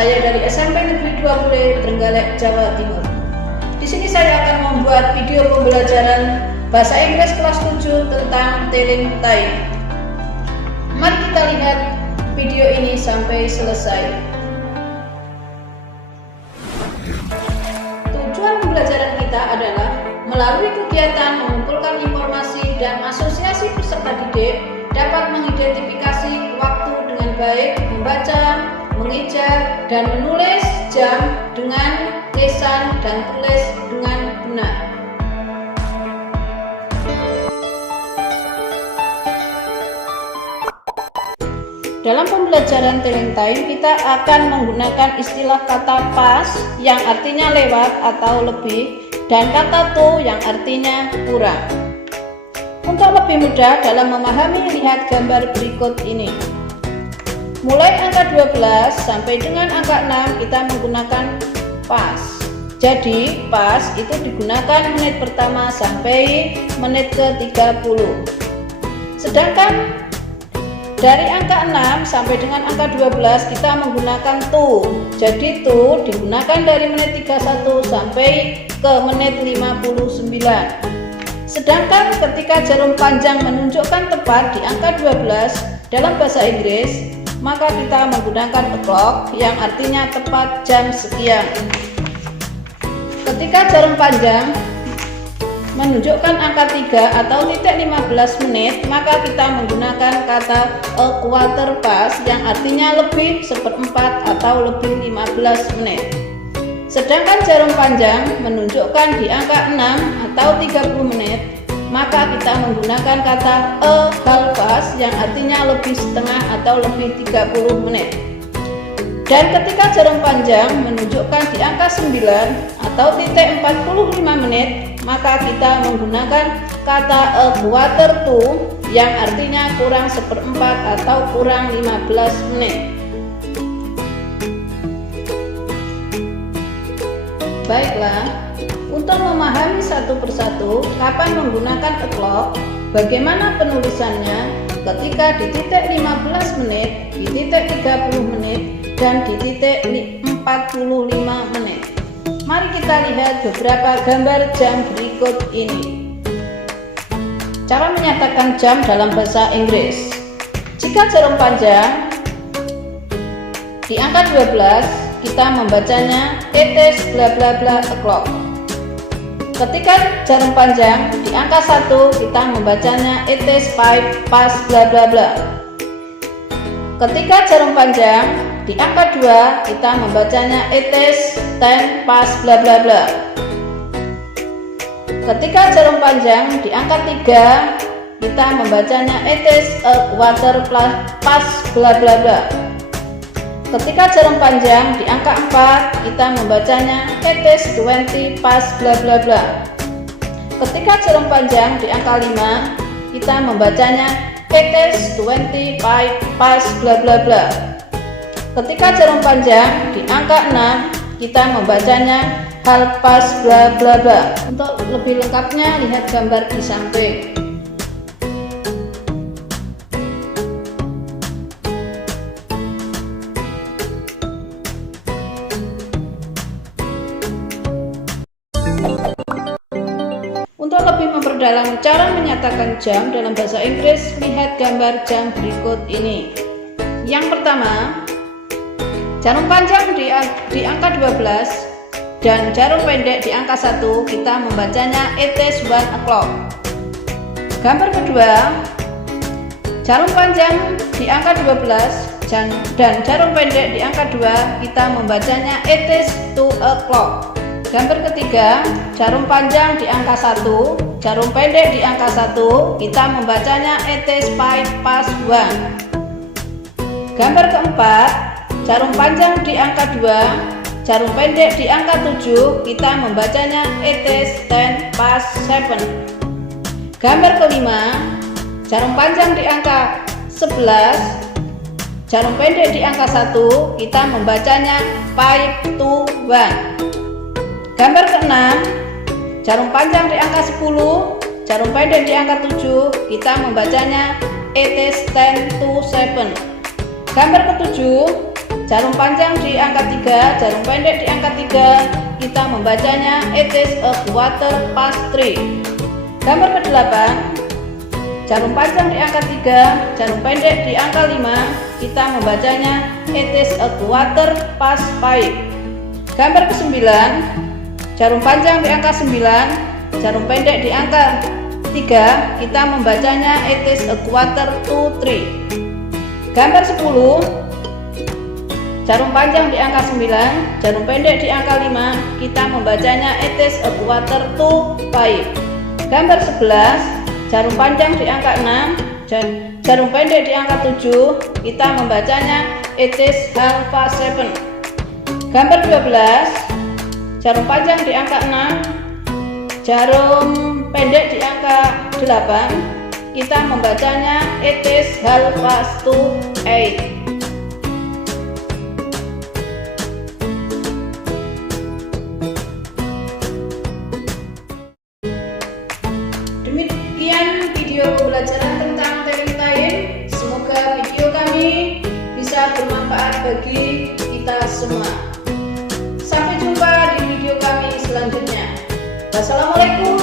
Saya dari SMP Negeri 2 Bule, Trenggalek, Jawa Timur. Di sini saya akan membuat video pembelajaran bahasa Inggris kelas 7 tentang telling time. Mari kita lihat video ini sampai selesai. Tujuan pembelajaran kita adalah melalui kegiatan mengumpulkan informasi dan asosiasi peserta didik dapat mengidentifikasi waktu dengan baik, membaca, mengejar, dan menulis jam dengan lisan dan tulis dengan benar. Dalam pembelajaran telling time, kita akan menggunakan istilah kata pas yang artinya lewat atau lebih dan kata to yang artinya kurang. Untuk lebih mudah dalam memahami, lihat gambar berikut ini. Mulai angka 12 sampai dengan angka 6 kita menggunakan pas. Jadi pas itu digunakan menit pertama sampai menit ke-30. Sedangkan dari angka 6 sampai dengan angka 12 kita menggunakan to. Jadi to digunakan dari menit 31 sampai ke menit 59. Sedangkan ketika jarum panjang menunjukkan tepat di angka 12 dalam bahasa Inggris, maka kita menggunakan o'clock yang artinya tepat jam sekian. Ketika jarum panjang menunjukkan angka 3 atau titik 15 menit, maka kita menggunakan kata a quarter past yang artinya lebih seperempat atau lebih 15 menit. Sedangkan jarum panjang menunjukkan di angka 6 atau 30 menit, maka kita menggunakan kata a half past yang artinya lebih setengah atau lebih 30 menit. Dan ketika jarum panjang menunjukkan di angka 9 atau titik 45 menit, maka kita menggunakan kata a quarter to yang artinya kurang seperempat atau kurang 15 menit. Baiklah, untuk memahami satu persatu kapan menggunakan o'clock, bagaimana penulisannya ketika di titik 15 menit, di titik 30 menit, dan di titik 45 menit. Mari kita lihat beberapa gambar jam berikut ini. Cara menyatakan jam dalam bahasa Inggris. Jika jarum panjang di angka 12, kita membacanya it is bla bla bla o'clock. Ketika jarum panjang di angka 1, kita membacanya it is 5 past bla bla bla. Ketika jarum panjang di angka 2, kita membacanya it is 10 past bla bla bla. Ketika jarum panjang di angka 3, kita membacanya it is a quarter past bla bla bla. Ketika jarum panjang di angka 4, kita membacanya it is 20 past bla bla bla. Ketika jarum panjang di angka 5, kita membacanya it is 25 past bla bla bla. Ketika jarum panjang di angka 6, kita membacanya half past bla bla bla. Untuk lebih lengkapnya, lihat gambar di samping. Untuk lebih memperdalam cara menyatakan jam dalam bahasa Inggris, lihat gambar jam berikut ini. Yang pertama, jarum panjang di angka 12 dan jarum pendek di angka 1, kita membacanya it is 1 o'clock. Gambar kedua, jarum panjang di angka 12 dan jarum pendek di angka 2, kita membacanya it is 2 o'clock. Gambar ketiga, jarum panjang di angka 1, jarum pendek di angka 1, kita membacanya it is 5 past 1. Gambar keempat, jarum panjang di angka 2, jarum pendek di angka 7, kita membacanya it is 10 past 7. Gambar kelima, jarum panjang di angka 11, jarum pendek di angka 1, kita membacanya 5 to 1. Gambar keenam, jarum panjang di angka 10, jarum pendek di angka 7, kita membacanya it is 10 to 7. Gambar ketujuh, jarum panjang di angka 3, jarum pendek di angka 3, kita membacanya it is a quarter past 3. Gambar ke-8, jarum panjang di angka 3, jarum pendek di angka 5, kita membacanya it is a quarter past 5. Gambar ke-9, jarum panjang di angka 9, jarum pendek di angka 3, kita membacanya it is a quarter to 3. Gambar 10, jarum panjang di angka 9, jarum pendek di angka 5, kita membacanya it is a quarter to 5. Gambar 11, jarum panjang di angka 6, jarum pendek di angka 7, kita membacanya it is half past 7. Gambar 12, jarum panjang di angka 6, jarum pendek di angka 8, kita membacanya it is half past 8. Demikian video pembelajaran tentang teknik lain. Semoga video kami bisa bermanfaat bagi kita semua. Sampai jumpa di video kami selanjutnya. Wassalamualaikum